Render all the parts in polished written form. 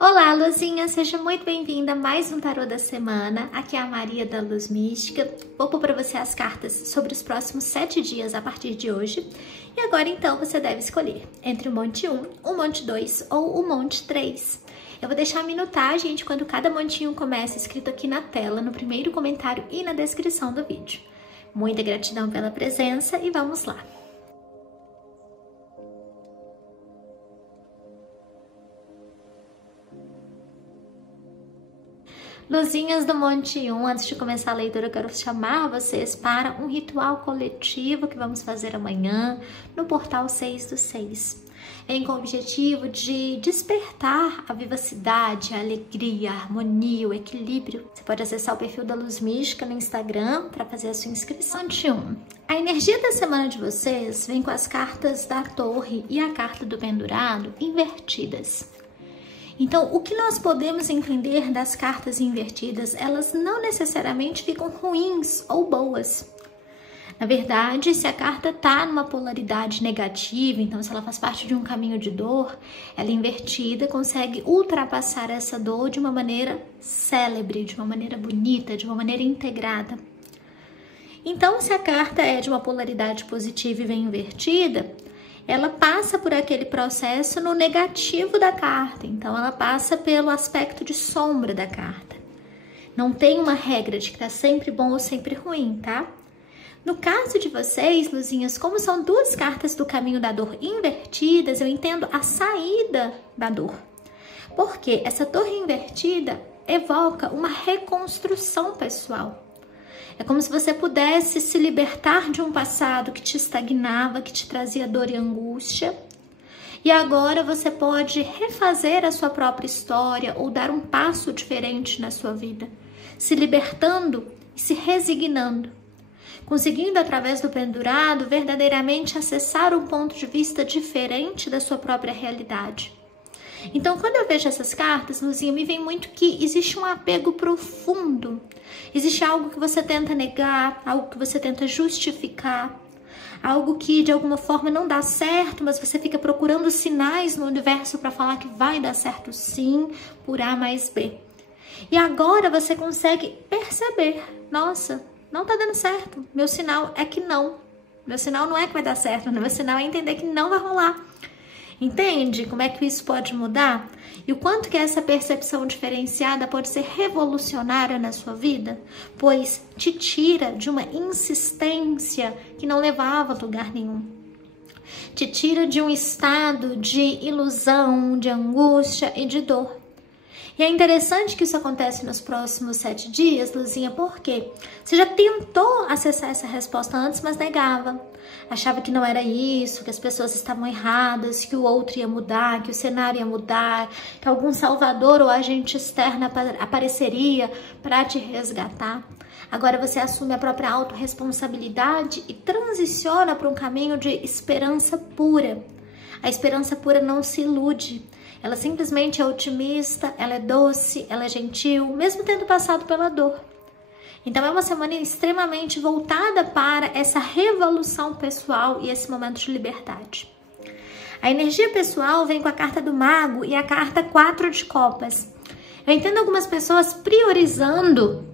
Olá, Luzinha! Seja muito bem-vinda a mais um tarô da semana. Aqui é a Maria da Luz Mística. Vou pôr para você as cartas sobre os próximos 7 dias a partir de hoje. E agora, então, você deve escolher entre o monte 1, o monte 2 ou o monte 3. Eu vou deixar a minutagem de quando cada montinho começa escrito aqui na tela, no primeiro comentário e na descrição do vídeo. Muita gratidão pela presença e vamos lá! Luzinhas do Monte 1, antes de começar a leitura, eu quero chamar vocês para um ritual coletivo que vamos fazer amanhã no portal 6/6. Com o objetivo de despertar a vivacidade, a alegria, a harmonia, o equilíbrio. Você pode acessar o perfil da Luz Mística no Instagram para fazer a sua inscrição. Monte 1. A energia da semana de vocês vem com as cartas da Torre e a carta do Pendurado invertidas. Então, o que nós podemos entender das cartas invertidas, elas não necessariamente ficam ruins ou boas. Na verdade, se a carta está numa polaridade negativa, então se ela faz parte de um caminho de dor, ela invertida consegue ultrapassar essa dor de uma maneira célebre, de uma maneira bonita, de uma maneira integrada. Então, se a carta é de uma polaridade positiva e vem invertida, ela passa por aquele processo no negativo da carta, então ela passa pelo aspecto de sombra da carta. Não tem uma regra de que tá sempre bom ou sempre ruim, tá? No caso de vocês, Luzinhas, como são duas cartas do caminho da dor invertidas, eu entendo a saída da dor. Porque essa torre invertida evoca uma reconstrução pessoal. É como se você pudesse se libertar de um passado que te estagnava, que te trazia dor e angústia. E agora você pode refazer a sua própria história ou dar um passo diferente na sua vida, se libertando e se resignando, conseguindo através do pendurado verdadeiramente acessar um ponto de vista diferente da sua própria realidade. Então, quando eu vejo essas cartas, Luzinha, me vem muito que existe um apego profundo. Existe algo que você tenta negar, algo que você tenta justificar, algo que de alguma forma não dá certo, mas você fica procurando sinais no universo para falar que vai dar certo sim, por A mais B. E agora você consegue perceber, nossa, não tá dando certo, meu sinal é que não. Meu sinal não é que vai dar certo, meu sinal é entender que não vai rolar. Entende como é que isso pode mudar? E o quanto que essa percepção diferenciada pode ser revolucionária na sua vida? Pois te tira de uma insistência que não levava a lugar nenhum. Te tira de um estado de ilusão, de angústia e de dor. E é interessante que isso acontece nos próximos 7 dias, Luzinha, porque você já tentou acessar essa resposta antes, mas negava. Achava que não era isso, que as pessoas estavam erradas, que o outro ia mudar, que o cenário ia mudar, que algum salvador ou agente externo apareceria para te resgatar. Agora você assume a própria autorresponsabilidade e transiciona para um caminho de esperança pura. A esperança pura não se ilude. Ela simplesmente é otimista, ela é doce, ela é gentil, mesmo tendo passado pela dor. Então é uma semana extremamente voltada para essa revolução pessoal e esse momento de liberdade. A energia pessoal vem com a carta do Mago e a carta 4 de Copas. Eu entendo algumas pessoas priorizando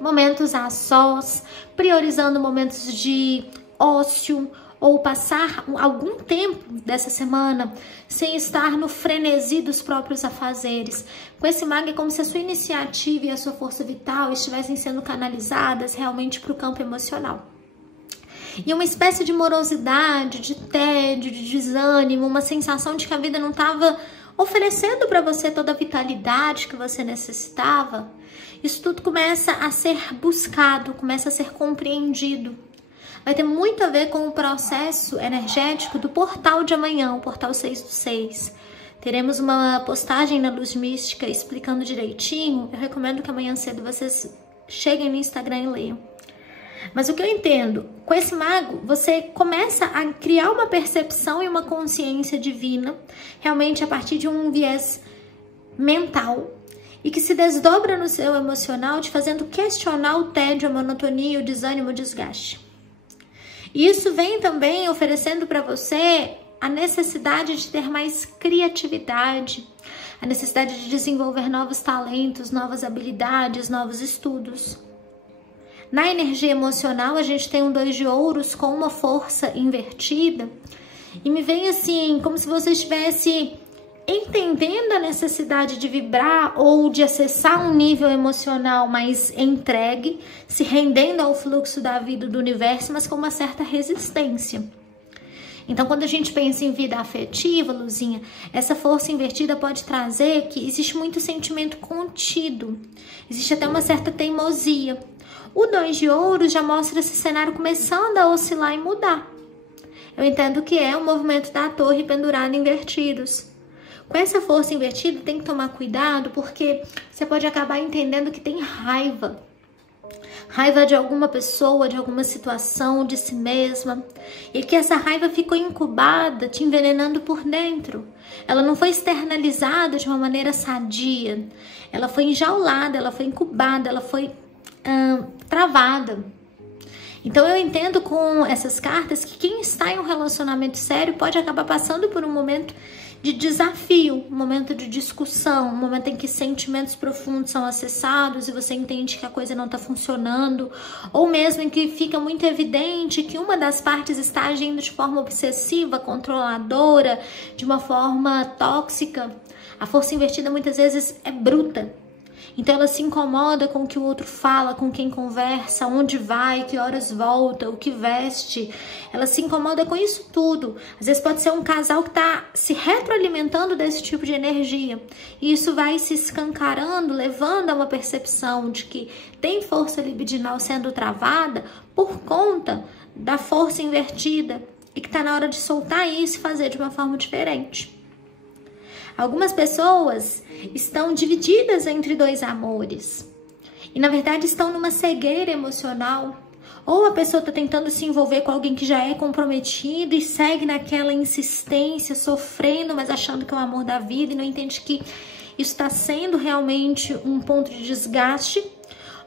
momentos a sós, priorizando momentos de ócio, ou passar algum tempo dessa semana sem estar no frenesi dos próprios afazeres. Com esse mago é como se a sua iniciativa e a sua força vital estivessem sendo canalizadas realmente para o campo emocional. E uma espécie de morosidade, de tédio, de desânimo, uma sensação de que a vida não estava oferecendo para você toda a vitalidade que você necessitava. Isso tudo começa a ser buscado, começa a ser compreendido. Vai ter muito a ver com o processo energético do portal de amanhã, o portal 6/6. Teremos uma postagem na Luz Mística explicando direitinho. Eu recomendo que amanhã cedo vocês cheguem no Instagram e leiam. Mas o que eu entendo, com esse mago, você começa a criar uma percepção e uma consciência divina, realmente a partir de um viés mental, e que se desdobra no seu emocional, te fazendo questionar o tédio, a monotonia, o desânimo, o desgaste. E isso vem também oferecendo para você a necessidade de ter mais criatividade, a necessidade de desenvolver novos talentos, novas habilidades, novos estudos. Na energia emocional, a gente tem um 2 de ouros com uma força invertida. E me vem assim, como se você estivesse entendendo a necessidade de vibrar ou de acessar um nível emocional mais entregue, se rendendo ao fluxo da vida do universo, mas com uma certa resistência. Então, quando a gente pensa em vida afetiva, Luzinha, essa força invertida pode trazer que existe muito sentimento contido, existe até uma certa teimosia. O 2 de ouros já mostra esse cenário começando a oscilar e mudar. Eu entendo que é o movimento da torre pendurada invertidos. Com essa força invertida, tem que tomar cuidado, porque você pode acabar entendendo que tem raiva. Raiva de alguma pessoa, de alguma situação, de si mesma. E que essa raiva ficou incubada, te envenenando por dentro. Ela não foi externalizada de uma maneira sadia. Ela foi enjaulada, ela foi incubada, ela foi travada. Então eu entendo com essas cartas que quem está em um relacionamento sério pode acabar passando por um momento de desafio, um momento de discussão, um momento em que sentimentos profundos são acessados e você entende que a coisa não está funcionando, ou mesmo em que fica muito evidente que uma das partes está agindo de forma obsessiva, controladora, de uma forma tóxica. A força invertida muitas vezes é bruta. Então ela se incomoda com o que o outro fala, com quem conversa, onde vai, que horas volta, o que veste. Ela se incomoda com isso tudo. Às vezes pode ser um casal que está se retroalimentando desse tipo de energia. E isso vai se escancarando, levando a uma percepção de que tem força libidinal sendo travada por conta da força invertida. E que está na hora de soltar isso e fazer de uma forma diferente. Algumas pessoas estão divididas entre 2 amores e, na verdade, estão numa cegueira emocional. Ou a pessoa está tentando se envolver com alguém que já é comprometido e segue naquela insistência, sofrendo, mas achando que é o amor da vida e não entende que isso está sendo realmente um ponto de desgaste.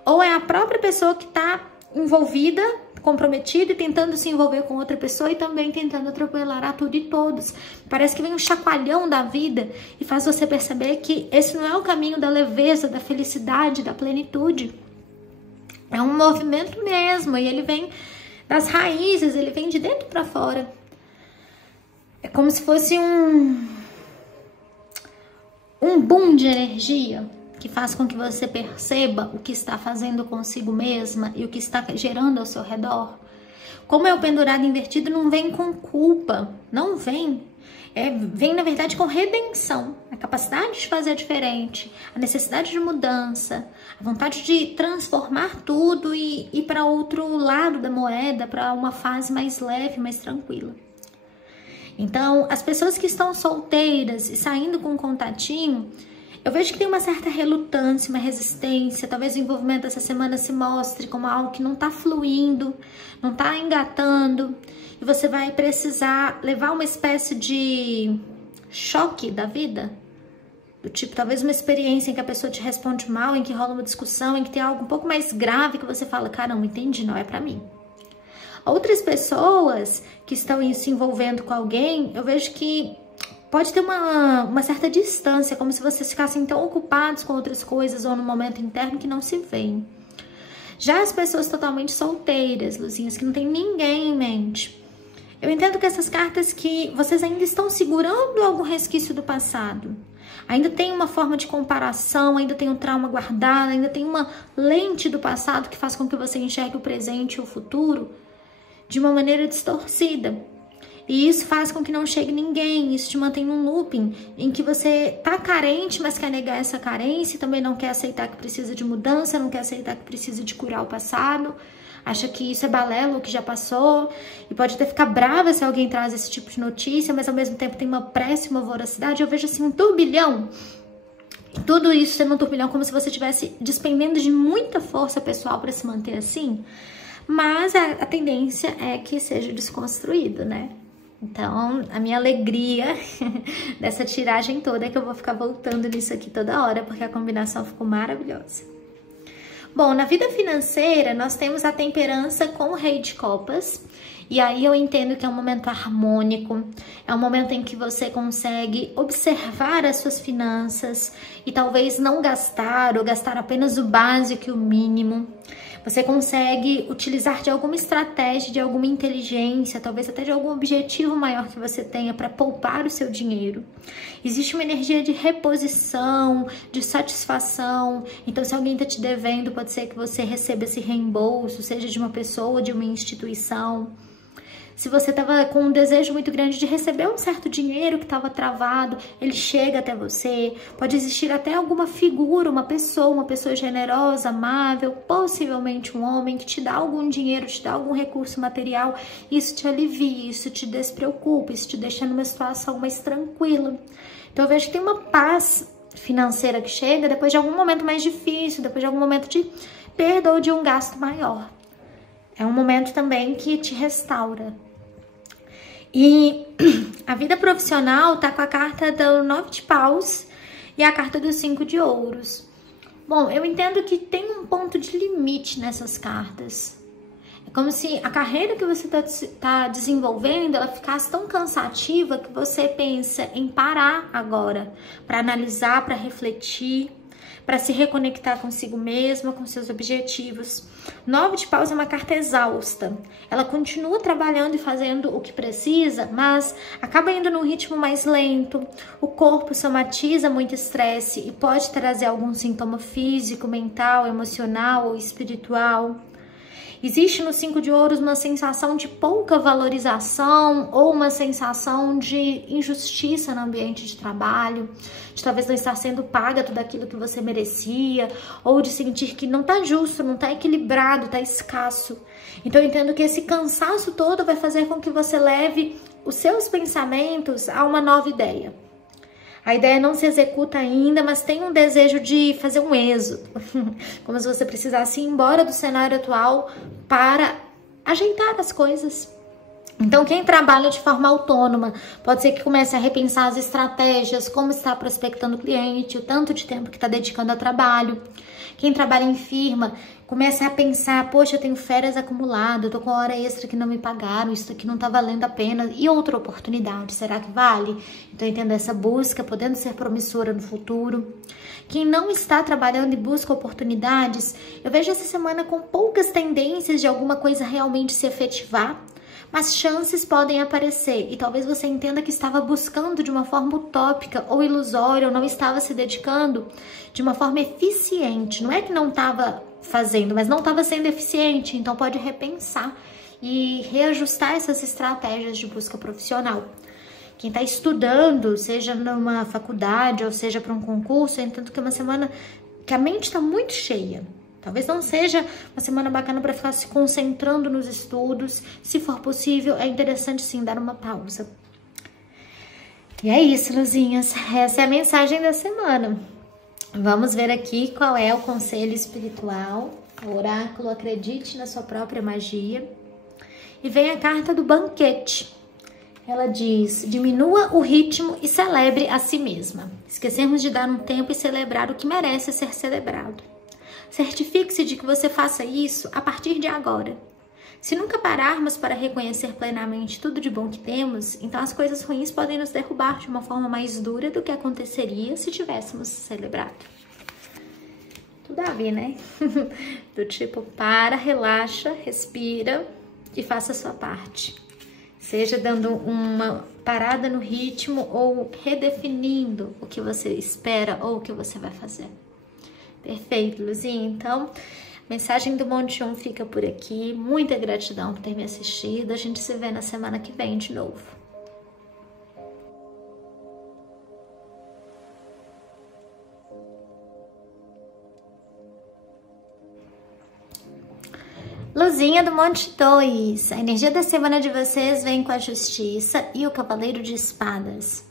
Ou é a própria pessoa que está envolvida, comprometida e tentando se envolver com outra pessoa e também tentando atropelar a tudo e todos. Parece que vem um chacoalhão da vida e faz você perceber que esse não é o caminho da leveza, da felicidade, da plenitude. É um movimento mesmo e ele vem das raízes, ele vem de dentro para fora. É como se fosse um boom de energia que faz com que você perceba o que está fazendo consigo mesma e o que está gerando ao seu redor. Como é o pendurado invertido, não vem com culpa, não vem. Vem, na verdade, com redenção, a capacidade de fazer diferente, a necessidade de mudança, a vontade de transformar tudo e ir para outro lado da moeda, para uma fase mais leve, mais tranquila. Então, as pessoas que estão solteiras e saindo com um contatinho, eu vejo que tem uma certa relutância, uma resistência. Talvez o envolvimento dessa semana se mostre como algo que não está fluindo, não está engatando. E você vai precisar levar uma espécie de choque da vida. Do tipo, talvez uma experiência em que a pessoa te responde mal, em que rola uma discussão, em que tem algo um pouco mais grave que você fala, caramba, entendi, não é pra mim. Outras pessoas que estão se envolvendo com alguém, eu vejo que pode ter uma certa distância, como se vocês ficassem tão ocupados com outras coisas ou no momento interno que não se veem. Já as pessoas totalmente solteiras, Luzinhas, que não tem ninguém em mente, eu entendo que essas cartas que vocês ainda estão segurando algum resquício do passado. Ainda tem uma forma de comparação, ainda tem um trauma guardado, ainda tem uma lente do passado que faz com que você enxergue o presente e o futuro de uma maneira distorcida. E isso faz com que não chegue ninguém, isso te mantém num looping em que você tá carente, mas quer negar essa carência, também não quer aceitar que precisa de mudança, não quer aceitar que precisa de curar o passado, acha que isso é balela, o que já passou, e pode até ficar brava se alguém traz esse tipo de notícia, mas ao mesmo tempo tem uma pressa, uma voracidade. Eu vejo assim um turbilhão, e tudo isso sendo um turbilhão como se você estivesse despendendo de muita força pessoal para se manter assim, mas a tendência é que seja desconstruído, né? Então, a minha alegria dessa tiragem toda é que eu vou ficar voltando nisso aqui toda hora, porque a combinação ficou maravilhosa. Bom, na vida financeira, nós temos a temperança com o Rei de Copas E aí eu entendo que é um momento harmônico, é um momento em que você consegue observar as suas finanças e talvez não gastar ou gastar apenas o básico e o mínimo. Você consegue utilizar de alguma estratégia, de alguma inteligência, talvez até de algum objetivo maior que você tenha para poupar o seu dinheiro. Existe uma energia de reposição, de satisfação. Então, se alguém está te devendo, pode ser que você receba esse reembolso, seja de uma pessoa ou de uma instituição. Se você estava com um desejo muito grande de receber um certo dinheiro que estava travado, ele chega até você. Pode existir até alguma figura, uma pessoa generosa, amável, possivelmente um homem que te dá algum dinheiro, te dá algum recurso material. Isso te alivia, isso te despreocupa, isso te deixa numa situação mais tranquila. Então eu vejo que tem uma paz financeira que chega depois de algum momento mais difícil, depois de algum momento de perda ou de um gasto maior. É um momento também que te restaura. E a vida profissional tá com a carta do 9 de paus e a carta do 5 de ouros. Bom, eu entendo que tem um ponto de limite nessas cartas. É como se a carreira que você tá desenvolvendo, ela ficasse tão cansativa que você pensa em parar agora para analisar, para refletir, para se reconectar consigo mesma, com seus objetivos. 9 de paus é uma carta exausta. Ela continua trabalhando e fazendo o que precisa, mas acaba indo num ritmo mais lento. O corpo somatiza muito estresse e pode trazer algum sintoma físico, mental, emocional ou espiritual. Existe no 5 de ouros uma sensação de pouca valorização ou uma sensação de injustiça no ambiente de trabalho, de talvez não estar sendo paga tudo aquilo que você merecia, ou de sentir que não tá justo, não tá equilibrado, tá escasso. Então eu entendo que esse cansaço todo vai fazer com que você leve os seus pensamentos a uma nova ideia. A ideia não se executa ainda, mas tem um desejo de fazer um êxodo. Como se você precisasse ir embora do cenário atual para ajeitar as coisas. Então, quem trabalha de forma autônoma, pode ser que comece a repensar as estratégias, como está prospectando o cliente, o tanto de tempo que está dedicando ao trabalho. Quem trabalha em firma, comece a pensar, poxa, eu tenho férias acumuladas, eu tô com hora extra que não me pagaram, isso aqui não tá valendo a pena. E outra oportunidade, será que vale? Então, eu entendo essa busca, podendo ser promissora no futuro. Quem não está trabalhando e busca oportunidades, eu vejo essa semana com poucas tendências de alguma coisa realmente se efetivar, mas chances podem aparecer e talvez você entenda que estava buscando de uma forma utópica ou ilusória ou não estava se dedicando de uma forma eficiente. Não é que não estava fazendo, mas não estava sendo eficiente, então pode repensar e reajustar essas estratégias de busca profissional. Quem está estudando, seja numa faculdade ou seja para um concurso, eu entendo que é uma semana que a mente está muito cheia. Talvez não seja uma semana bacana para ficar se concentrando nos estudos. Se for possível, é interessante sim dar uma pausa. E é isso, luzinhas. Essa é a mensagem da semana. Vamos ver aqui qual é o conselho espiritual. O oráculo Acredite na Sua Própria Magia. E vem a carta do banquete. Ela diz, diminua o ritmo e celebre a si mesma. Esquecemos de dar um tempo e celebrar o que merece ser celebrado. Certifique-se de que você faça isso a partir de agora. Se nunca pararmos para reconhecer plenamente tudo de bom que temos, então as coisas ruins podem nos derrubar de uma forma mais dura do que aconteceria se tivéssemos celebrado. Tudo a ver, né? Do tipo, para, relaxa, respira e faça a sua parte. Seja dando uma parada no ritmo ou redefinindo o que você espera ou o que você vai fazer. Perfeito, Luzinha. Então, a mensagem do Monte 1 fica por aqui. Muita gratidão por ter me assistido. A gente se vê na semana que vem de novo. Luzinha do Monte 2. A energia da semana de vocês vem com a Justiça e o Cavaleiro de Espadas.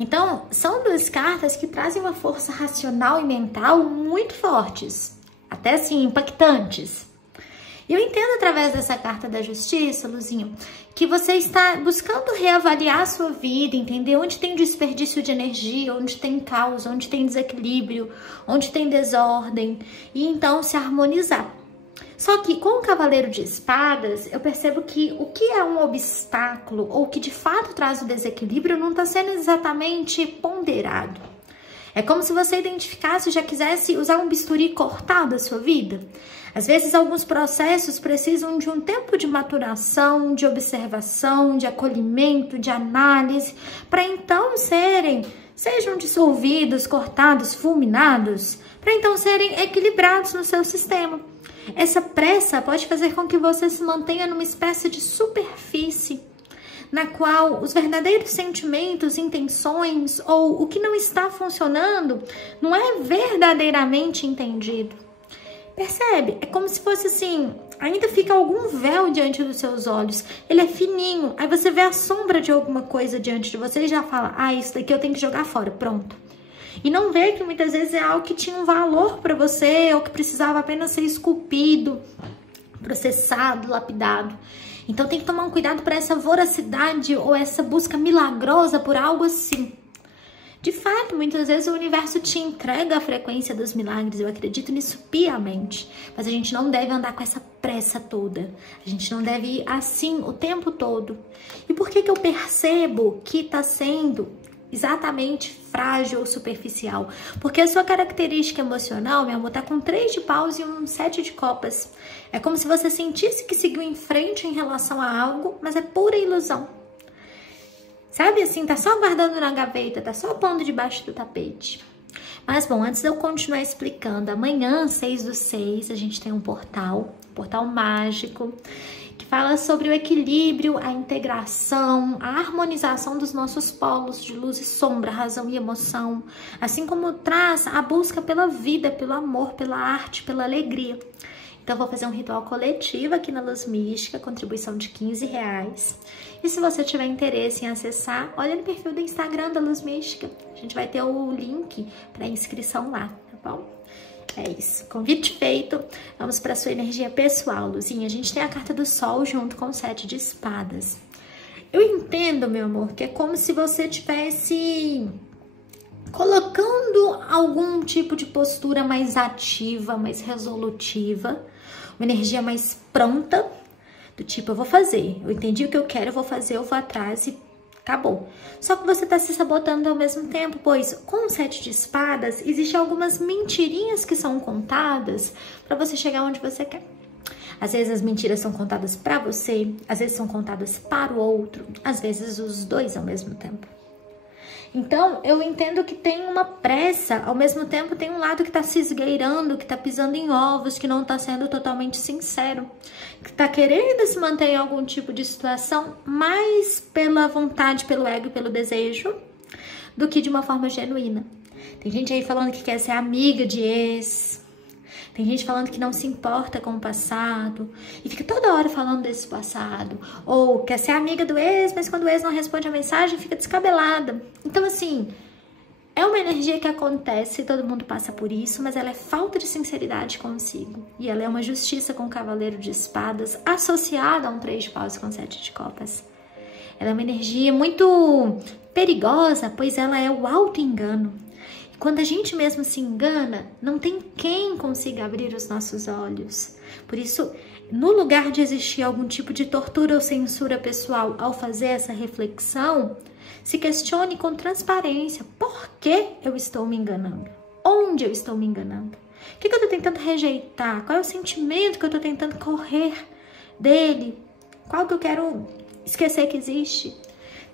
Então, são duas cartas que trazem uma força racional e mental muito fortes, até assim, impactantes. E eu entendo através dessa carta da Justiça, Luzinho, que você está buscando reavaliar a sua vida, entender onde tem desperdício de energia, onde tem caos, onde tem desequilíbrio, onde tem desordem, e então se harmonizar. Só que com o Cavaleiro de Espadas, eu percebo que o que é um obstáculo ou que de fato traz o desequilíbrio não está sendo exatamente ponderado. É como se você identificasse e já quisesse usar um bisturi e cortar da sua vida. Às vezes, alguns processos precisam de um tempo de maturação, de observação, de acolhimento, de análise, para então sejam dissolvidos, cortados, fulminados, para então serem equilibrados no seu sistema. Essa pressa pode fazer com que você se mantenha numa espécie de superfície, na qual os verdadeiros sentimentos, intenções ou o que não está funcionando não é verdadeiramente entendido. Percebe? É como se fosse assim, ainda fica algum véu diante dos seus olhos. Ele é fininho, aí você vê a sombra de alguma coisa diante de você e já fala, ah, isso daqui eu tenho que jogar fora, pronto. E não vê que muitas vezes é algo que tinha um valor para você ou que precisava apenas ser esculpido, processado, lapidado. Então tem que tomar um cuidado para essa voracidade ou essa busca milagrosa por algo assim. De fato, muitas vezes o universo te entrega a frequência dos milagres, eu acredito nisso piamente. Mas a gente não deve andar com essa pressa toda. A gente não deve ir assim o tempo todo. E por que eu percebo que está sendo exatamente frágil ou superficial? Porque a sua característica emocional, meu amor, tá com 3 de paus e um 7 de copas. É como se você sentisse que seguiu em frente em relação a algo, mas é pura ilusão. Sabe assim, tá só guardando na gaveta, tá só pondo debaixo do tapete. Mas bom, antes de eu continuar explicando, amanhã, 6/6, a gente tem um portal mágico, que fala sobre o equilíbrio, a integração, a harmonização dos nossos polos de luz e sombra, razão e emoção, assim como traz a busca pela vida, pelo amor, pela arte, pela alegria. Então, vou fazer um ritual coletivo aqui na Luz Mística, contribuição de R$15. E se você tiver interesse em acessar, olha no perfil do Instagram da Luz Mística. A gente vai ter o link para inscrição lá, tá bom? É isso. Convite feito. Vamos para sua energia pessoal, Luzinha. A gente tem a carta do Sol junto com o 7 de Espadas. Eu entendo, meu amor, que é como se você tivesse colocando algum tipo de postura mais ativa, mais resolutiva, uma energia mais pronta, do tipo, eu vou fazer, eu entendi o que eu quero, eu vou fazer, eu vou atrás e acabou. Só que você tá se sabotando ao mesmo tempo, pois com o 7 de Espadas, existem algumas mentirinhas que são contadas para você chegar onde você quer. Às vezes as mentiras são contadas para você, às vezes são contadas para o outro, às vezes os dois ao mesmo tempo. Então, eu entendo que tem uma pressa, ao mesmo tempo tem um lado que tá se esgueirando, que tá pisando em ovos, que não tá sendo totalmente sincero, que tá querendo se manter em algum tipo de situação mais pela vontade, pelo ego e pelo desejo, do que de uma forma genuína. Tem gente aí falando que quer ser amiga de ex, tem gente falando que não se importa com o passado e fica toda hora falando desse passado. Ou quer ser amiga do ex, mas quando o ex não responde a mensagem, fica descabelada. Então, assim, é uma energia que acontece, todo mundo passa por isso, mas ela é falta de sinceridade consigo. E ela é uma justiça com o Cavaleiro de Espadas associada a um 3 de paus com 7 de copas. Ela é uma energia muito perigosa, pois ela é o auto-engano. Quando a gente mesmo se engana, não tem quem consiga abrir os nossos olhos. Por isso, no lugar de existir algum tipo de tortura ou censura pessoal ao fazer essa reflexão, se questione com transparência. Por que eu estou me enganando? Onde eu estou me enganando? O que eu estou tentando rejeitar? Qual é o sentimento que eu estou tentando correr dele? Qual que eu quero esquecer que existe?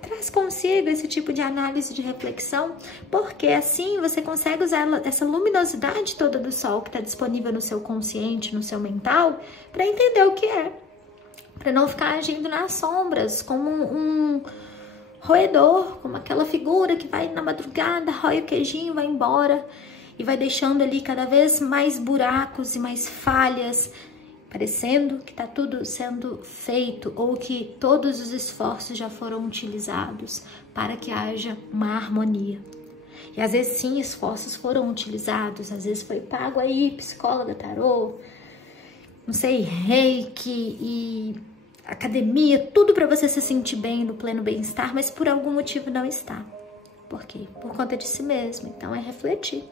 Traz consigo esse tipo de análise, de reflexão, porque assim você consegue usar essa luminosidade toda do Sol que está disponível no seu consciente, no seu mental, para entender o que é. Para não ficar agindo nas sombras, como um roedor, como aquela figura que vai na madrugada, rói o queijinho, vai embora e vai deixando ali cada vez mais buracos e mais falhas, parecendo que está tudo sendo feito ou que todos os esforços já foram utilizados para que haja uma harmonia. E às vezes sim, esforços foram utilizados, às vezes foi pago aí, psicóloga, tarô, não sei, reiki e academia, tudo para você se sentir bem, no pleno bem-estar, mas por algum motivo não está. Por quê? Por conta de si mesmo. Então é refletir.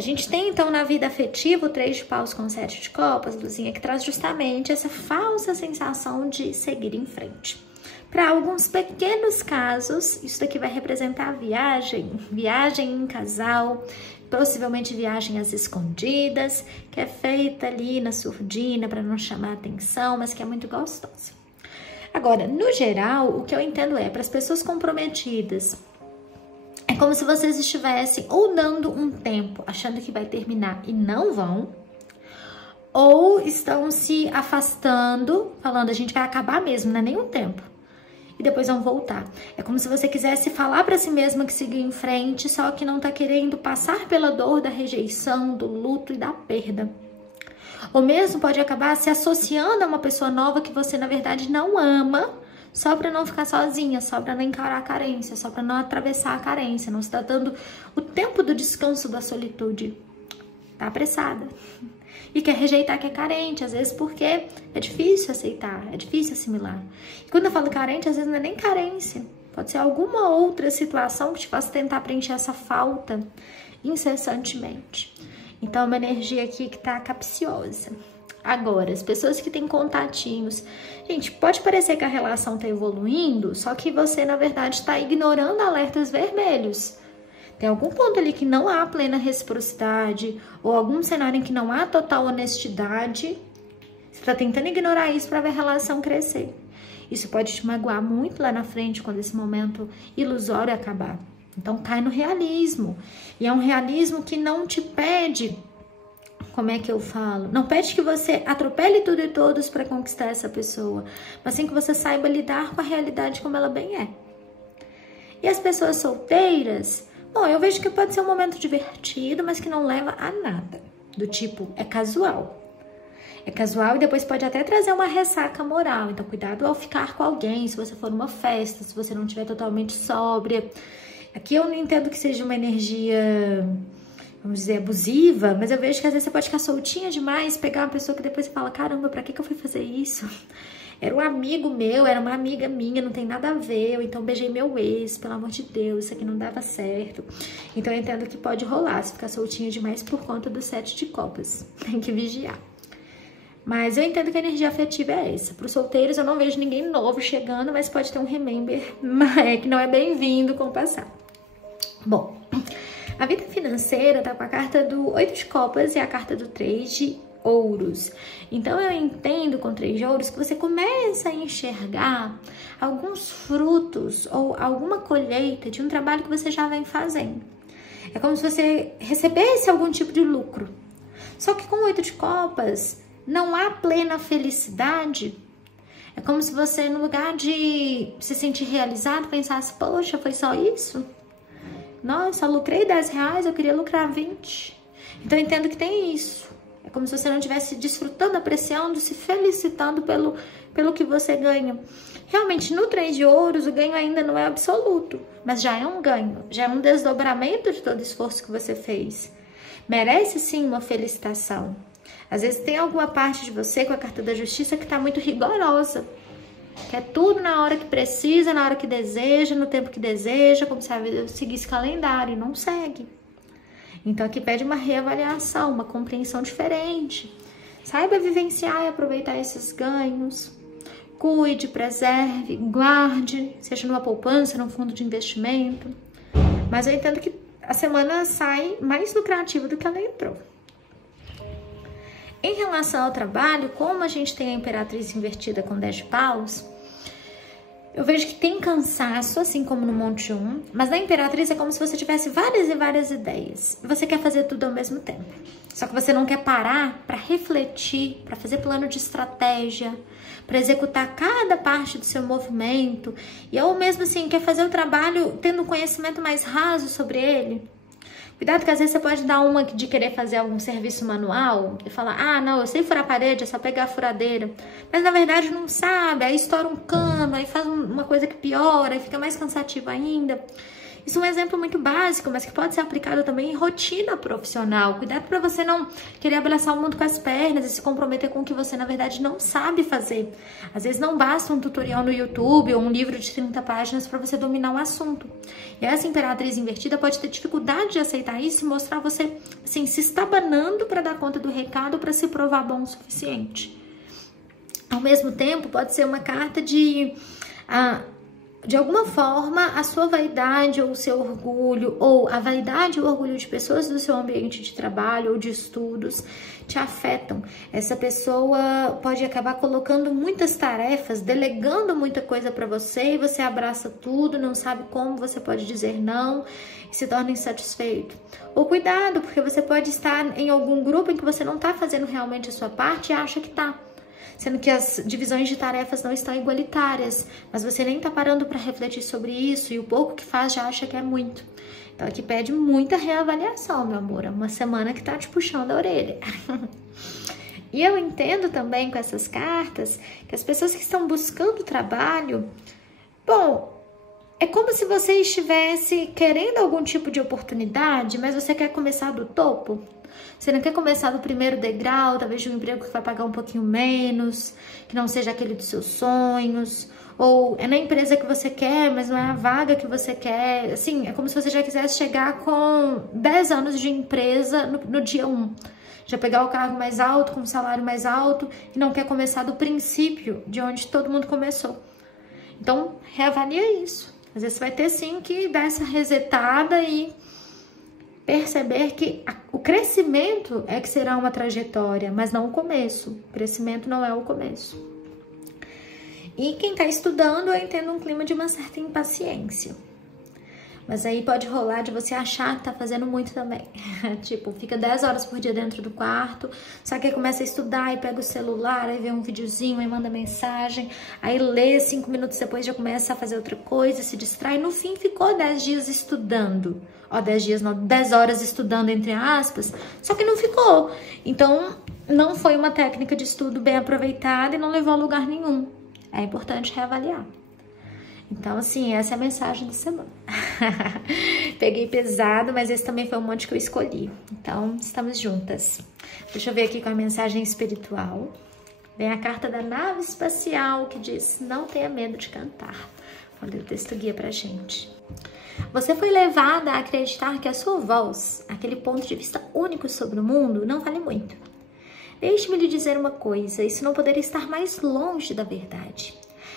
A gente tem, então, na vida afetiva, o 3 de paus com o 7 de copas, Luzinha, que traz justamente essa falsa sensação de seguir em frente. Para alguns pequenos casos, isso daqui vai representar viagem em casal, possivelmente viagem às escondidas, que é feita ali na surdina para não chamar atenção, mas que é muito gostosa. Agora, no geral, o que eu entendo é, para as pessoas comprometidas, é como se vocês estivessem ou dando um tempo, achando que vai terminar e não vão, ou estão se afastando, falando, a gente vai acabar mesmo, não é nem um tempo, e depois vão voltar. É como se você quisesse falar para si mesma que seguir em frente, só que não tá querendo passar pela dor da rejeição, do luto e da perda. Ou mesmo pode acabar se associando a uma pessoa nova que você, na verdade, não ama, só para não ficar sozinha, só para não encarar a carência, só para não atravessar a carência. Não está dando o tempo do descanso da solitude. Tá apressada. E quer rejeitar que é carente, às vezes porque é difícil aceitar, é difícil assimilar. E quando eu falo carente, às vezes não é nem carência. Pode ser alguma outra situação que te faça tentar preencher essa falta incessantemente. Então, é uma energia aqui que tá capciosa. Agora, as pessoas que têm contatinhos, gente, pode parecer que a relação tá evoluindo, só que você, na verdade, está ignorando alertas vermelhos. Tem algum ponto ali que não há plena reciprocidade, ou algum cenário em que não há total honestidade. Você tá tentando ignorar isso para ver a relação crescer. Isso pode te magoar muito lá na frente, quando esse momento ilusório acabar. Então, cai no realismo. E é um realismo que não te pede, como é que eu falo? Não pede que você atropele tudo e todos para conquistar essa pessoa, mas sim que você saiba lidar com a realidade como ela bem é. E as pessoas solteiras, bom, eu vejo que pode ser um momento divertido, mas que não leva a nada. Do tipo, é casual. É casual e depois pode até trazer uma ressaca moral. Então, cuidado ao ficar com alguém, se você for numa festa, se você não estiver totalmente sóbria. Aqui eu não entendo que seja uma energia, vamos dizer, abusiva, mas eu vejo que às vezes você pode ficar soltinha demais, pegar uma pessoa que depois você fala, caramba, pra que eu fui fazer isso? Era um amigo meu, era uma amiga minha, não tem nada a ver, ou então beijei meu ex, pelo amor de Deus, isso aqui não dava certo. Então eu entendo que pode rolar, se ficar soltinha demais por conta do 7 de copas, tem que vigiar. Mas eu entendo que a energia afetiva é essa. Para os solteiros eu não vejo ninguém novo chegando, mas pode ter um remember que não é bem-vindo com o passado. Bom, a vida financeira tá com a carta do 8 de copas e a carta do 3 de ouros. Então eu entendo com 3 de ouros que você começa a enxergar alguns frutos ou alguma colheita de um trabalho que você já vem fazendo. É como se você recebesse algum tipo de lucro. Só que com o 8 de copas não há plena felicidade. É como se você, no lugar de se sentir realizado, pensasse, poxa, foi só isso? Nossa, eu lucrei 10 reais, eu queria lucrar 20. Então eu entendo que tem isso. É como se você não estivesse desfrutando, apreciando, se felicitando pelo que você ganha. Realmente, no 3 de ouros, o ganho ainda não é absoluto, mas já é um ganho, já é um desdobramento de todo o esforço que você fez. Merece sim uma felicitação. Às vezes tem alguma parte de você com a carta da justiça que está muito rigorosa. Quer tudo na hora que precisa, na hora que deseja, no tempo que deseja, como se a vida seguisse calendário, não segue. Então aqui pede uma reavaliação, uma compreensão diferente. Saiba vivenciar e aproveitar esses ganhos. Cuide, preserve, guarde, seja numa poupança, num fundo de investimento. Mas eu entendo que a semana sai mais lucrativa do que ela entrou. Em relação ao trabalho, como a gente tem a Imperatriz invertida com 10 de paus, eu vejo que tem cansaço, assim como no Monte 1, mas na Imperatriz é como se você tivesse várias e várias ideias. E você quer fazer tudo ao mesmo tempo. Só que você não quer parar para refletir, para fazer plano de estratégia, para executar cada parte do seu movimento. E ou mesmo assim, quer fazer o trabalho tendo um conhecimento mais raso sobre ele. Cuidado que às vezes você pode dar uma de querer fazer algum serviço manual e falar, ah, não, eu sei furar a parede, é só pegar a furadeira. Mas na verdade não sabe, aí estoura um cano, aí faz uma coisa que piora, aí fica mais cansativo ainda. Isso é um exemplo muito básico, mas que pode ser aplicado também em rotina profissional. Cuidado para você não querer abraçar o mundo com as pernas e se comprometer com o que você, na verdade, não sabe fazer. Às vezes não basta um tutorial no YouTube ou um livro de 30 páginas para você dominar um assunto. E essa imperatriz invertida pode ter dificuldade de aceitar isso e mostrar você, assim, se estabanando para dar conta do recado para se provar bom o suficiente. Ao mesmo tempo, pode ser uma carta de alguma forma, a sua vaidade ou o seu orgulho, ou a vaidade e o orgulho de pessoas do seu ambiente de trabalho ou de estudos te afetam. Essa pessoa pode acabar colocando muitas tarefas, delegando muita coisa para você e você abraça tudo, não sabe como você pode dizer não e se torna insatisfeito. Ou cuidado, porque você pode estar em algum grupo em que você não está fazendo realmente a sua parte e acha que está. Sendo que as divisões de tarefas não estão igualitárias, mas você nem está parando para refletir sobre isso e o pouco que faz já acha que é muito. Então aqui pede muita reavaliação, meu amor, é uma semana que tá te puxando a orelha. E eu entendo também com essas cartas que as pessoas que estão buscando trabalho, bom, é como se você estivesse querendo algum tipo de oportunidade, mas você quer começar do topo. Você não quer começar do primeiro degrau, talvez de um emprego que vai pagar um pouquinho menos, que não seja aquele dos seus sonhos, ou é na empresa que você quer, mas não é a vaga que você quer. Assim, é como se você já quisesse chegar com 10 anos de empresa no dia 1. Já pegar o cargo mais alto, com um salário mais alto, e não quer começar do princípio, de onde todo mundo começou. Então, reavalia isso. Às vezes você vai ter sim que dar essa resetada e perceber que o crescimento é que será uma trajetória, mas não o começo. O crescimento não é o começo. E quem está estudando, eu entendo um clima de uma certa impaciência. Mas aí pode rolar de você achar que tá fazendo muito também. Tipo, fica 10 horas por dia dentro do quarto, só que aí começa a estudar e pega o celular, aí vê um videozinho, aí manda mensagem, aí lê 5 minutos depois já começa a fazer outra coisa, se distrai. No fim ficou 10 dias estudando. Ó, 10 dias não, 10 horas estudando entre aspas, só que não ficou. Então, não foi uma técnica de estudo bem aproveitada e não levou a lugar nenhum. É importante reavaliar. Então, assim, essa é a mensagem da semana. Peguei pesado, mas esse também foi um monte que eu escolhi. Então, estamos juntas. Deixa eu ver aqui com a mensagem espiritual. Vem a carta da nave espacial que diz: não tenha medo de cantar. Vou ler o texto guia pra gente. Você foi levada a acreditar que a sua voz, aquele ponto de vista único sobre o mundo, não vale muito. Deixe-me lhe dizer uma coisa, isso não poderia estar mais longe da verdade.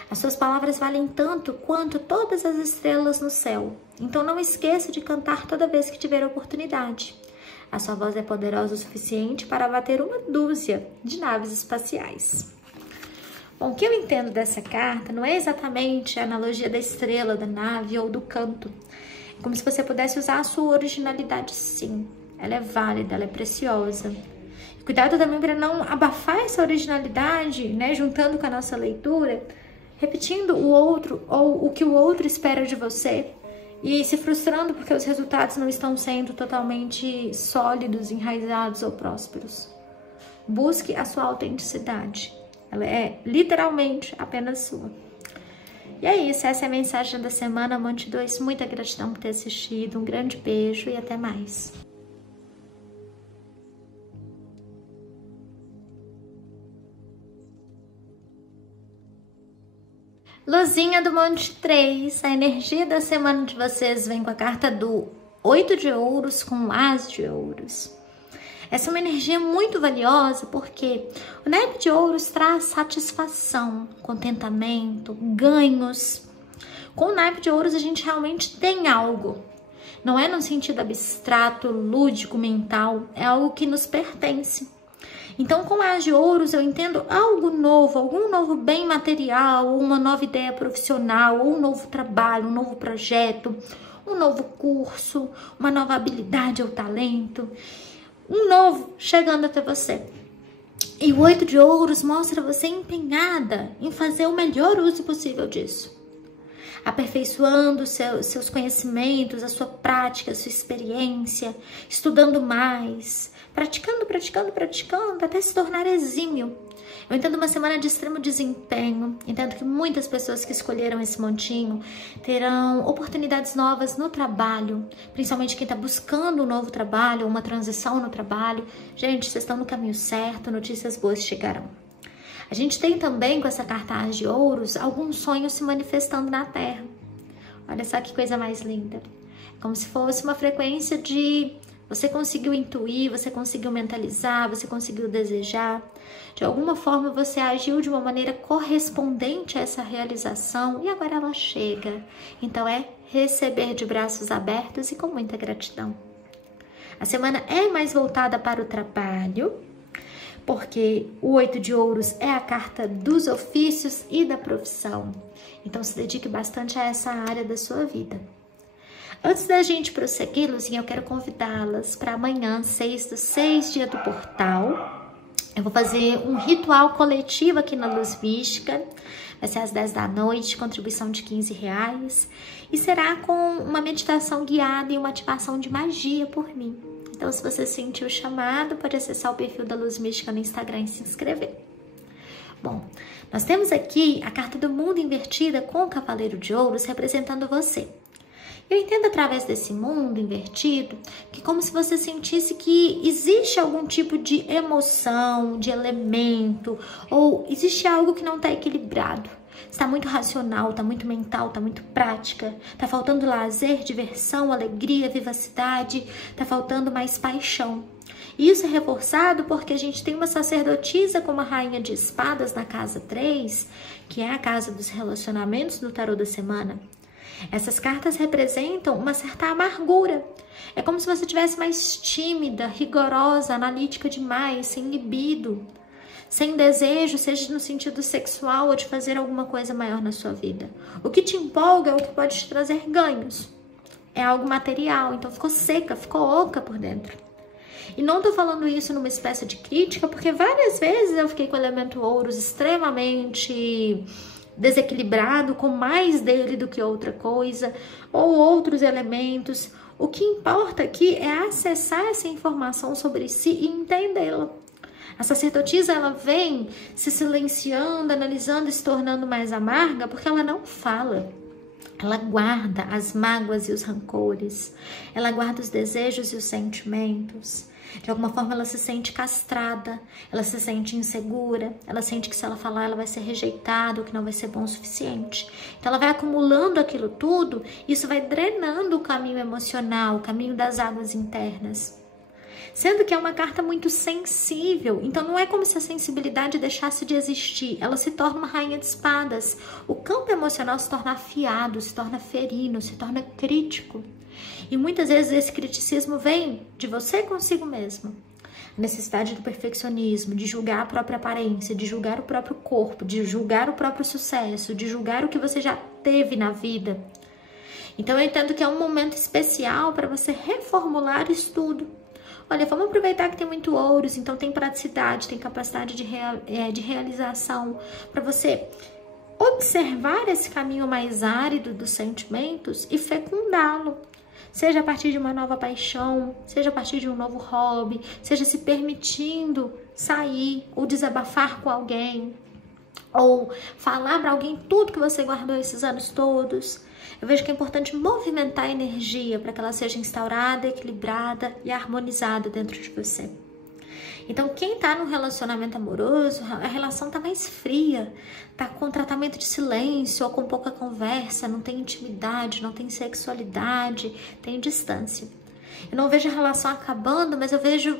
As suas palavras valem tanto quanto todas as estrelas no céu. Então não esqueça de cantar toda vez que tiver oportunidade. A sua voz é poderosa o suficiente para abater uma dúzia de naves espaciais. Bom, o que eu entendo dessa carta não é exatamente a analogia da estrela, da nave ou do canto. É como se você pudesse usar a sua originalidade, sim. Ela é válida, ela é preciosa. Cuidado também para não abafar essa originalidade, né, juntando com a nossa leitura, repetindo o outro ou o que o outro espera de você e se frustrando porque os resultados não estão sendo totalmente sólidos, enraizados ou prósperos. Busque a sua autenticidade. Ela é literalmente apenas sua. E é isso, essa é a mensagem da semana, Monte 2. Muita gratidão por ter assistido, um grande beijo e até mais. Luzinha do Monte 3, a energia da semana de vocês vem com a carta do 8 de ouros com o As de ouros. Essa é uma energia muito valiosa porque o naipe de ouros traz satisfação, contentamento, ganhos. Com o naipe de ouros a gente realmente tem algo. Não é no sentido abstrato, lúdico, mental, é algo que nos pertence. Então, com a As de ouros, eu entendo algo novo, algum novo bem material, ou uma nova ideia profissional, ou um novo trabalho, um novo projeto, um novo curso, uma nova habilidade ou talento, um novo chegando até você. E o 8 de ouros mostra você empenhada em fazer o melhor uso possível disso. Aperfeiçoando seus conhecimentos, a sua prática, a sua experiência, estudando mais, praticando, praticando, praticando, até se tornar exímio. Eu entendo uma semana de extremo desempenho, entendo que muitas pessoas que escolheram esse montinho terão oportunidades novas no trabalho, principalmente quem está buscando um novo trabalho, uma transição no trabalho. Gente, vocês estão no caminho certo, notícias boas chegarão. A gente tem também, com essa carta de ouros, alguns sonhos se manifestando na Terra. Olha só que coisa mais linda. Como se fosse uma frequência de você conseguiu intuir, você conseguiu mentalizar, você conseguiu desejar. De alguma forma você agiu de uma maneira correspondente a essa realização e agora ela chega. Então é receber de braços abertos e com muita gratidão. A semana é mais voltada para o trabalho, porque o 8 de ouros é a carta dos ofícios e da profissão. Então se dedique bastante a essa área da sua vida. Antes da gente prosseguir, Luzinha, eu quero convidá-las para amanhã, 6/6, dia do portal. Eu vou fazer um ritual coletivo aqui na Luz Mística. Vai ser às 10 da noite, contribuição de R$15. E será com uma meditação guiada e uma ativação de magia por mim. Então, se você sentiu o chamado, pode acessar o perfil da Luz Mística no Instagram e se inscrever. Bom, nós temos aqui a carta do mundo invertida com o Cavaleiro de Ouros representando você. Eu entendo através desse mundo invertido que como se você sentisse que existe algum tipo de emoção, de elemento, ou existe algo que não está equilibrado. Está muito racional, está muito mental, está muito prática, está faltando lazer, diversão, alegria, vivacidade, está faltando mais paixão. E isso é reforçado porque a gente tem uma sacerdotisa como a Rainha de Espadas na casa 3, que é a casa dos relacionamentos no tarô da semana. Essas cartas representam uma certa amargura. É como se você estivesse mais tímida, rigorosa, analítica demais, sem libido, sem desejo, seja no sentido sexual ou de fazer alguma coisa maior na sua vida. O que te empolga é o que pode te trazer ganhos. É algo material, então ficou seca, ficou oca por dentro. E não tô falando isso numa espécie de crítica, porque várias vezes eu fiquei com o elemento ouros extremamente desequilibrado, com mais dele do que outra coisa, ou outros elementos. O que importa aqui é acessar essa informação sobre si e entendê-la. A sacerdotisa, ela vem se silenciando, analisando e se tornando mais amarga, porque ela não fala. Ela guarda as mágoas e os rancores. Ela guarda os desejos e os sentimentos. De alguma forma ela se sente castrada, ela se sente insegura, ela sente que se ela falar ela vai ser rejeitada, ou que não vai ser bom o suficiente. Então ela vai acumulando aquilo tudo, e isso vai drenando o caminho emocional, o caminho das águas internas. Sendo que é uma carta muito sensível, então não é como se a sensibilidade deixasse de existir, ela se torna uma rainha de espadas. O campo emocional se torna afiado, se torna ferino, se torna crítico. E muitas vezes esse criticismo vem de você consigo mesmo. A necessidade do perfeccionismo, de julgar a própria aparência, de julgar o próprio corpo, de julgar o próprio sucesso, de julgar o que você já teve na vida. Então eu entendo que é um momento especial para você reformular isso tudo. Olha, vamos aproveitar que tem muito ouros, então tem praticidade, tem capacidade de realização, para você observar esse caminho mais árido dos sentimentos e fecundá-lo. Seja a partir de uma nova paixão, seja a partir de um novo hobby, seja se permitindo sair ou desabafar com alguém, ou falar para alguém tudo que você guardou esses anos todos. Eu vejo que é importante movimentar a energia para que ela seja instaurada, equilibrada e harmonizada dentro de você. Então, quem está num relacionamento amoroso, a relação está mais fria, está com tratamento de silêncio ou com pouca conversa, não tem intimidade, não tem sexualidade, tem distância. Eu não vejo a relação acabando, mas eu vejo,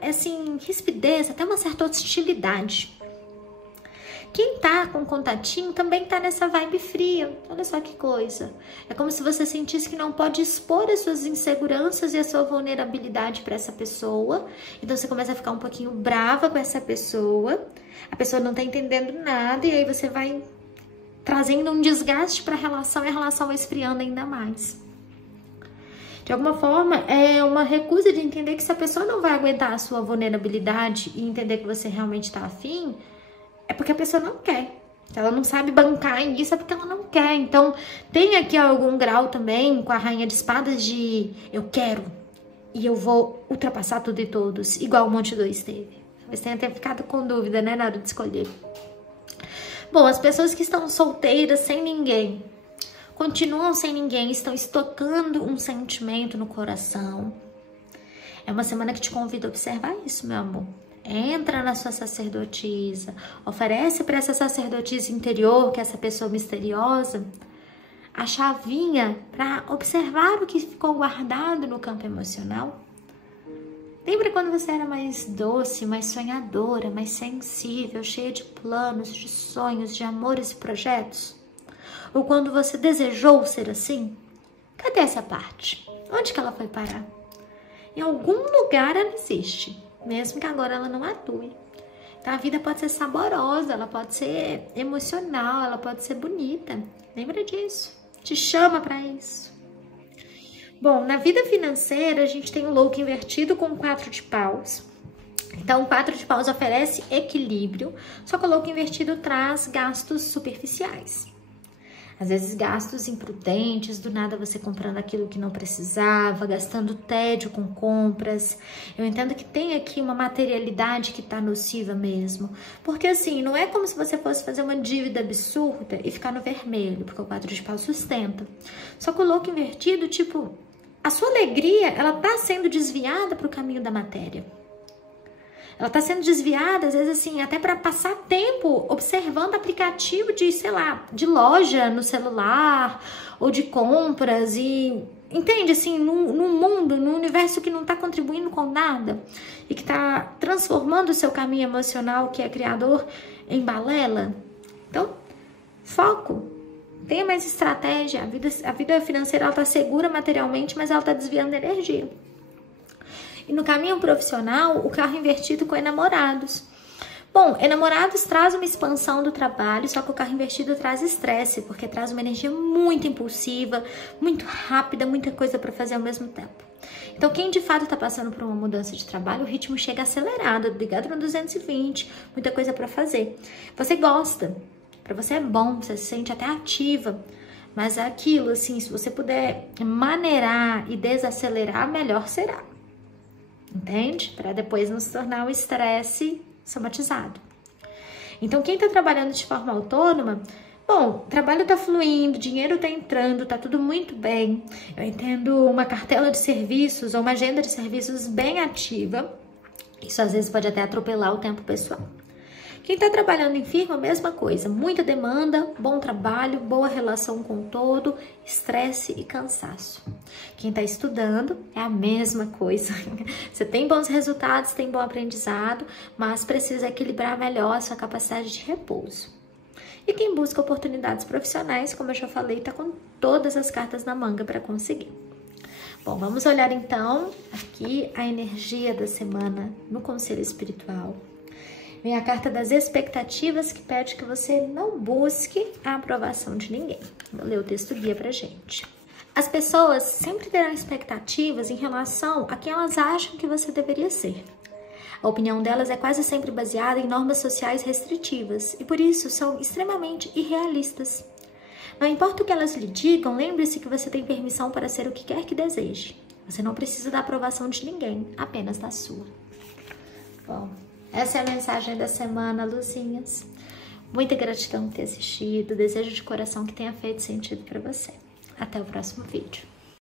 assim, rispidez, até uma certa hostilidade. Quem tá com contatinho também tá nessa vibe fria. Olha só que coisa. É como se você sentisse que não pode expor as suas inseguranças e a sua vulnerabilidade para essa pessoa. Então você começa a ficar um pouquinho brava com essa pessoa. A pessoa não tá entendendo nada e aí você vai trazendo um desgaste para a relação e a relação vai esfriando ainda mais. De alguma forma, é uma recusa de entender que se a pessoa não vai aguentar a sua vulnerabilidade e entender que você realmente tá afim, é porque a pessoa não quer. Se ela não sabe bancar nisso, é porque ela não quer. Então, tem aqui algum grau também com a Rainha de Espadas de eu quero. e eu vou ultrapassar tudo e todos, igual o Monte 2 teve. Talvez tenha até ficado com dúvida, né, na hora de escolher. Bom, as pessoas que estão solteiras, sem ninguém, continuam sem ninguém, estão estocando um sentimento no coração. É uma semana que te convido a observar isso, meu amor. Entra na sua sacerdotisa, oferece para essa sacerdotisa interior, que é essa pessoa misteriosa, a chavinha para observar o que ficou guardado no campo emocional. Lembra quando você era mais doce, mais sonhadora, mais sensível, cheia de planos, de sonhos, de amores e projetos? Ou quando você desejou ser assim? Cadê essa parte? Onde que ela foi parar? Em algum lugar ela existe, mesmo que agora ela não atue. Então a vida pode ser saborosa, ela pode ser emocional, ela pode ser bonita. Lembra disso? Te chama para isso. Bom, na vida financeira a gente tem o louco invertido com o 4 de paus. Então o 4 de paus oferece equilíbrio, só que o louco invertido traz gastos superficiais. Às vezes gastos imprudentes, do nada você comprando aquilo que não precisava, gastando tédio com compras. Eu entendo que tem aqui uma materialidade que tá nociva mesmo. Porque assim, não é como se você fosse fazer uma dívida absurda e ficar no vermelho, porque o 4 de pau sustenta. Só que o louco invertido, tipo, a sua alegria, ela tá sendo desviada pro caminho da matéria. Ela tá sendo desviada, às vezes assim, até para passar tempo observando aplicativo de, sei lá, de loja no celular ou de compras e, entende, assim, num mundo, num universo que não tá contribuindo com nada e que tá transformando o seu caminho emocional, que é criador, em balela. Então, foco. Tenha mais estratégia. A vida financeira, ela tá segura materialmente, mas ela tá desviando energia. E no caminho profissional, o carro invertido com enamorados. Bom, enamorados traz uma expansão do trabalho, só que o carro invertido traz estresse, porque traz uma energia muito impulsiva, muito rápida, muita coisa para fazer ao mesmo tempo. Então, quem de fato está passando por uma mudança de trabalho, o ritmo chega acelerado, ligado no 220, muita coisa para fazer. Você gosta, para você é bom, você se sente até ativa, mas é aquilo, assim, se você puder maneirar e desacelerar, melhor será. Entende? Para depois não se tornar um estresse somatizado. Então, quem está trabalhando de forma autônoma, bom, o trabalho está fluindo, dinheiro está entrando, está tudo muito bem. Eu entendo uma cartela de serviços ou uma agenda de serviços bem ativa. Isso às vezes pode até atropelar o tempo pessoal. Quem está trabalhando em firma, mesma coisa. Muita demanda, bom trabalho, boa relação com o todo, estresse e cansaço. Quem está estudando é a mesma coisa. Você tem bons resultados, tem bom aprendizado, mas precisa equilibrar melhor a sua capacidade de repouso. E quem busca oportunidades profissionais, como eu já falei, está com todas as cartas na manga para conseguir. Bom, vamos olhar então aqui a energia da semana no conselho espiritual. Vem a carta das expectativas, que pede que você não busque a aprovação de ninguém. Vou ler o texto guia pra gente. As pessoas sempre terão expectativas em relação a quem elas acham que você deveria ser. A opinião delas é quase sempre baseada em normas sociais restritivas e por isso são extremamente irrealistas. Não importa o que elas lhe digam, lembre-se que você tem permissão para ser o que quer que deseje. Você não precisa da aprovação de ninguém, apenas da sua. Bom, essa é a mensagem da semana, luzinhas. Muita gratidão por ter assistido. Desejo de coração que tenha feito sentido para você. Até o próximo vídeo.